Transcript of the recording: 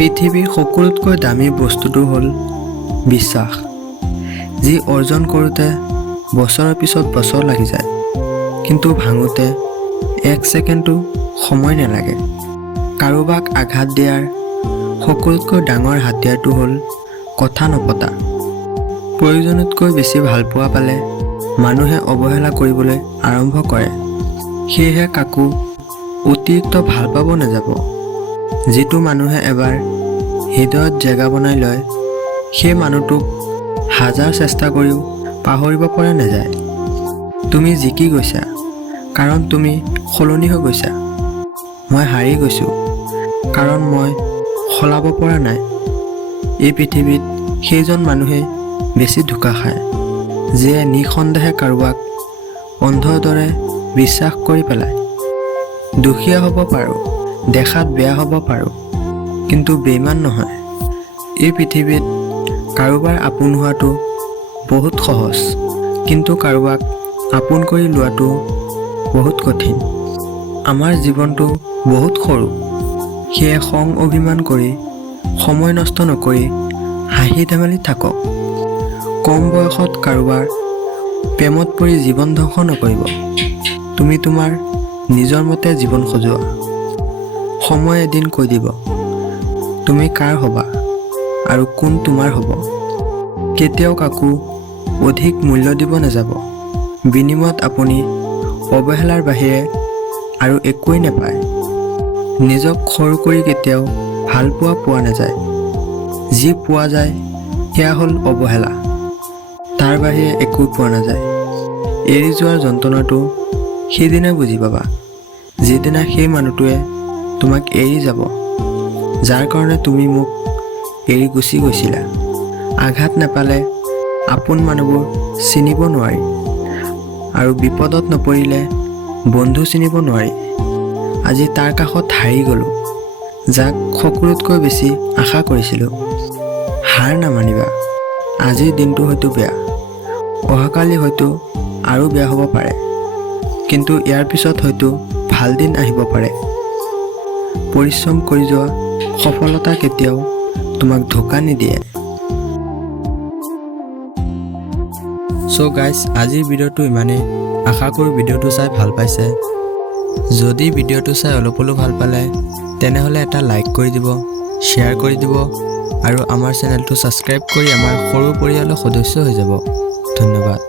পৃথিৱীৰ সকলোতকৈ দামী বস্তুটো হ'ল বিশ্বাস, যি অৰ্জন কৰোঁতে বছৰৰ পিছত বছৰ লাগি যায়, কিন্তু ভাঙোতে 1 ছেকেণ্ডো সময় নালাগে। কাৰোবাক আঘাত দিয়াৰ সকলোতকৈ ডাঙৰ হাতিয়াৰটো হ'ল কথা নপতা। প্ৰয়োজনতকৈ বেছি ভালপোৱা পালে মানুহে অৱহেলা কৰিবলৈ আৰম্ভ কৰে। সেয়েহে কাকো অতিৰিক্ত ভাল পাব নাযাব। যিটো মানুহে এবাৰ হৃদয়ত জেগা বনাই লয়, সেই মানুহটোক হাজাৰ চেষ্টা কৰিও পাহৰিব পৰা নাযায়। তুমি জিকি গৈছা কাৰণ তুমি সলনি হৈ গৈছা। মই হাৰি গৈছোঁ কাৰণ মই সলাব পৰা নাই। এই পৃথিৱীত সেইজন মানুহে বেছি ধোকা খায়, যিয়ে নিঃসন্দেহে কাৰোবাক অন্ধৰ দৰে বিশ্বাস কৰি পেলায়। দুখীয়া হ'ব পাৰোঁ, দেখাত বেয়া হ'ব পাৰোঁ, কিন্তু বেইমান নহয়। এই পৃথিৱীত কাৰোবাৰ আপোন হোৱাটো বহুত সহজ, কিন্তু কাৰোবাক আপোন কৰি লোৱাটো বহুত কঠিন। আমাৰ জীৱনটো বহুত সৰু, সেয়ে খং অভিমান কৰি সময় নষ্ট নকৰি হাঁহি ধেমালি থাকক। কম বয়সত কাৰোবাৰ প্ৰেমত পৰি জীৱন ধ্বংস নকৰিব। তুমি তোমাৰ নিজৰ মতে জীৱন সজোৱা। সময় এদিন কৈ দিব তুমি কাৰ হ'বা আৰু কোন তোমাৰ হ'ব। কেতিয়াও কাকো অধিক মূল্য দিব নাযাব। বিনিময়ত আপুনি অৱহেলাৰ বাহিৰে আৰু একোৱেই নাপায়। নিজক সৰু কৰি কেতিয়াও ভাল পোৱা নাযায়। যি পোৱা যায় সেয়া হ'ল অৱহেলা, তাৰ বাহিৰে একো পোৱা নাযায়। এৰি যোৱাৰ যন্ত্ৰণাটো সেইদিনা বুজি পাবা, যিদিনা সেই মানুহটোৱে তোমাক এৰি যাব, যাৰ কাৰণে তুমি মোক এৰি গুচি গৈছিলা। আঘাত নাপালে আপোন মানুহবোৰ চিনিব নোৱাৰি, আৰু বিপদত নপৰিলে বন্ধু চিনিব নোৱাৰি। আজি তাৰ কাষত হাৰি গ'লোঁ, যাক সকলোতকৈ বেছি আশা কৰিছিলোঁ। হাৰ নামানিবা। আজিৰ দিনটো হয়তো বেয়া, অহাকালি হয়তো আৰু বেয়া হ'ব পাৰে, কিন্তু ইয়াৰ পিছত হয়তো ভাল দিন আহিব পাৰে। পৰিশ্ৰম কৰি যোৱা সফলতা কেতিয়াও তোমাক ধোকা নিদিয়ে। চ' গাইজ, আজিৰ ভিডিঅ'টো ইমানেই। আশা কৰোঁ ভিডিঅ'টো চাই ভাল পাইছে। যদি ভিডিঅ'টো চাই অলপ হ'লেও ভাল পালে, তেনেহ'লে এটা লাইক কৰি দিব, শ্বেয়াৰ কৰি দিব, আৰু আমাৰ চেনেলটো ছাবস্ক্ৰাইব কৰি আমাৰ সৰু পৰিয়ালৰ সদস্য হৈ যাব। ধন্যবাদ।